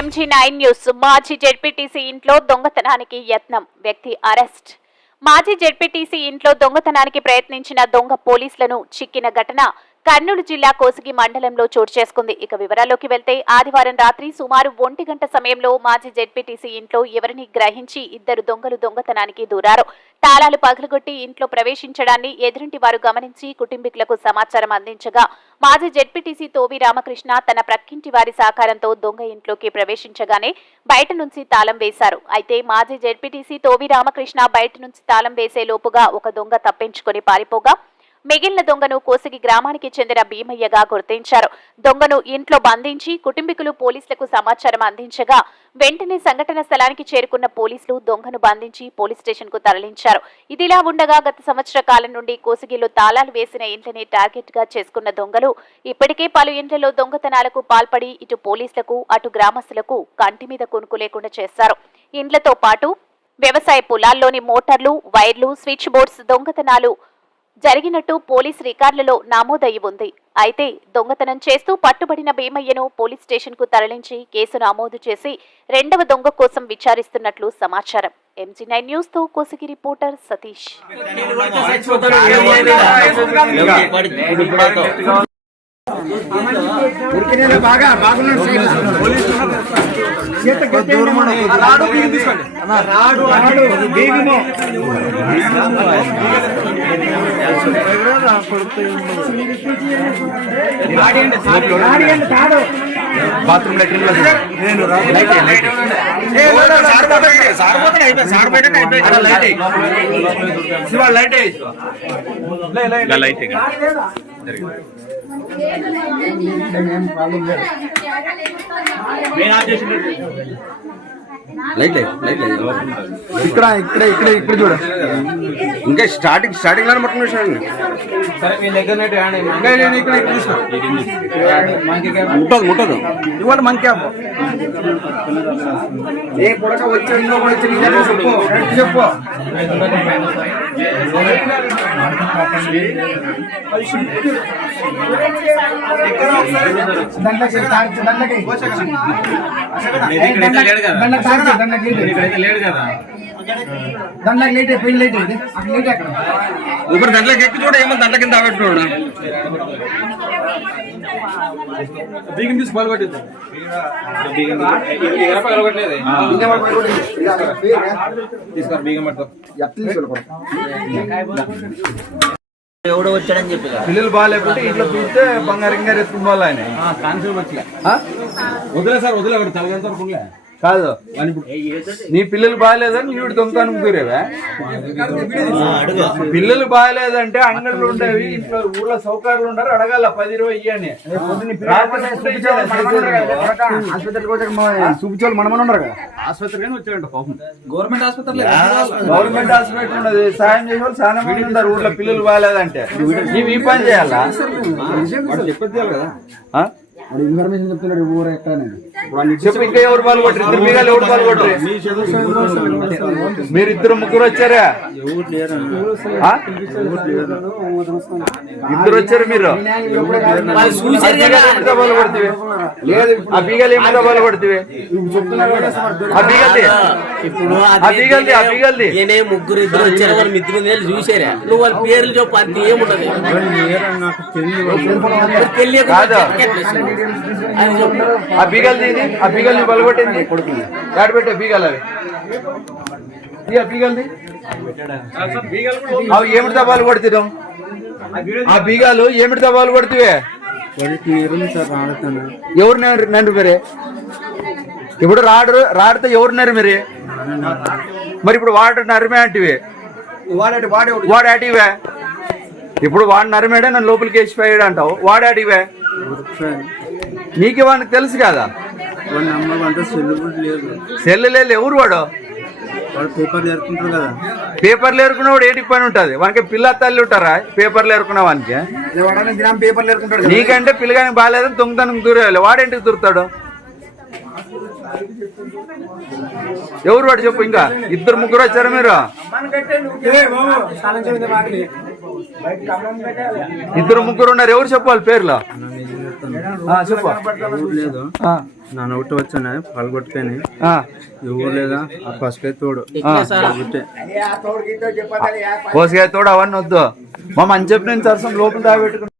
MG9 news. మాజీ ZPTC ఇంట్లో దొంగతనానికి యత్నం, వ్యక్తి అరెస్ట్. మాజీ జెడ్పీటీసీ ఇంట్లో దొంగతనానికి ప్రయత్నించిన దొంగ పోలీసులను చిక్కిన ఘటన కర్నూలు జిల్లా కోసిగి మండలంలో చోటు చేసుకుంది. ఇక వివరాల్లోకి వెళ్తే ఆదివారం రాత్రి సుమారు 1 గంట సమయంలో మాజీ జెడ్పీటీసీ ఇంట్లో ఎవరిని గ్రహించి ఇద్దరు దొంగలు దొంగతనానికి దూరారు. తాళాలు పగలగొట్టి ఇంట్లో ప్రవేశించడాన్ని ఎదురింటి వారు గమనించి కుటుంబీకులకు సమాచారం అందించగా మాజీ జెడ్పీటీసీ తోవి రామకృష్ణ తన ప్రక్కింటి వారి సహకారంతో దొంగ ఇంట్లోకి ప్రవేశించగానే బయట నుంచి తాళం వేశారు. అయితే మాజీ జెడ్పీటీసీ తోవి రామకృష్ణ బయట నుంచి తాళం వేసే లోపుగా ఒక దొంగ తప్పించుకొని పారిపోగా మిగిలిన దొంగను కోసిగి గ్రామానికి చెందిన భీమయ్యగా గుర్తించారు. దొంగను ఇంట్లో బంధించి కుటుంబీకులు పోలీసులకు సమాచారం అందించగా వెంటనే సంఘటన స్థలానికి చేరుకున్న పోలీసులు దొంగను బంధించి పోలీస్ స్టేషన్ కు తరలించారు. ఇదిలా ఉండగా గత సంవత్సర కాలం నుండి కోసిగిలో తాళాలు వేసిన ఇంట్లని టార్గెట్ గా చేసుకున్న దొంగలు ఇప్పటికే పలు ఇంట్లలో దొంగతనాలకు పాల్పడి ఇటు పోలీసులకు అటు గ్రామస్తులకు కంటి మీద కొనుక్కు లేకుండా చేశారు. ఇండ్లతో పాటు వ్యవసాయ పొలాల్లోని మోటార్లు, వైర్లు, స్విచ్ బోర్డ్స్ దొంగతనాలు జరిగినట్టు పోలీస్ రికార్డులలో నమోదయ్యి ఉంది. అయితే దొంగతనం చేస్తూ పట్టుబడిన భీమయ్యను పోలీస్ స్టేషన్ కు తరలించి కేసు నమోదు చేసి రెండవ దొంగ కోసం విచారిస్తున్నట్లు సమాచారం. MG9 న్యూస్ తో కోసిగి రిపోర్టర్ సతీష్. బాత్రూమ్ ఇక్కడ ఇక్కడ ఇక్కడ ఇక్కడ చూడ ఇంకా స్టార్టింగ్ లో పట్టుకుని ముట్టదు ఇవాళ మన క్యాబ్ ఏ పొడక వచ్చి చెప్పు దాంట్లోకి ఎక్కి చూడ ఏమో దాంట్లో కింద పెట్టుకోడు బీగం తీసి పగలగొట్టేది తీసుకోండి బీగం పట్టుకో ఎవడో వచ్చాడని చెప్పి పిల్లలు బాగాలేకుంటే ఇంట్లో చూస్తే బంగారంగా ఎత్తుకుని వాళ్ళు ఆయన వదిలే సార్ వదిలే తలగంతా కాదు నీ పిల్లలు బాగాలేదని నీవిడు దొంగతనం దూరేవా? పిల్లలు బాగాలేదంటే అంగళ్ళు ఉండేవి, ఇంట్లో ఊర్లో సౌకర్యాలు ఉండరు, అడగాల 10-20 ఇయ్యని. చూపించాలి మనమని ఉండరు కదా ఆసుపత్రి వచ్చాడంట పాపం. గవర్నమెంట్ హాస్పిటల్ ఉండదు, సాయం చేసే వాళ్ళు చాలా మంది ఉంటారు ఊర్లో. పిల్లలు బాగాలేదంటే నీవు ఈ పని చేయాలా? చెప్పేది కదా ఇన్ఫర్మేషన్ చెప్తున్నాడు ఊరు ఎక్కడ చెప్పు. ఇంకా ఎవరు పాల్గొట్టరు? ఇద్దరు మీగాలు ఎవరు పాల్గొట్టరు? మీరు ఇద్దరు ముగ్గురు వచ్చారా? ఇద్దరు వచ్చారు మీరు. లేదు ఆ బీగాలు ఏమిటో పాల్గొడుతుంది? ముగ్గురు ఇద్దరు వచ్చారు, వాళ్ళు మిత్రులు చూసారా? నువ్వు వాళ్ళ పేర్లు చెప్పు, అంత ఏముంటది కాదు. ఆ బీగల్ది ఆ బీగల్ని బలగొట్టింది దాడి పెట్టే బీగాలు అవి బీగల్ది అవి ఏమిటితో బాలు కొడుతున్నాం? ఆ బీగాలు ఏమిటితో బాలు కొడుతువే? ఎవరు నన్ను మీరే ఇప్పుడు రాడితే ఎవరు నరు మీరే? మరి ఇప్పుడు వాడు నరిమే అంటివే, వాడాటివే. ఇప్పుడు వాడు నరిమేడే నన్ను లోపలికి వేసిపోయాడు అంటావు, వాడాటివే. నీకు వాడికి తెలుసు కదా సెల్లు లేదు. ఎవరు వాడు? పేపర్లు ఏరుకున్నవాడు ఏటికి పని ఉంటుంది? వానికి పిల్ల తల్లి ఉంటారా పేపర్లు ఏరుకున్న వానికి? నీకంటే పిల్లగానికి బాగాలేదని దొంగతనం దూరేయాలి, వాడేంటికి దూరుతాడు? ఎవరు వాడు చెప్పు. ఇంకా ఇద్దరు ముగ్గురు వచ్చారు మీరు. ఇద్దరు ముగ్గురు ఉన్నారు, ఎవరు చెప్పాలి పేర్లు? చెప్పు. లేదు నా నోటి వచ్చాను పలగొట్టుకొని ఎవరు లేదా ఆ పసుకాయ తోడు కోసకాయ తోడు అవన్నీ వద్దు మా మంచి చెప్పిన సరసం లోపల దాబెట్టుకుని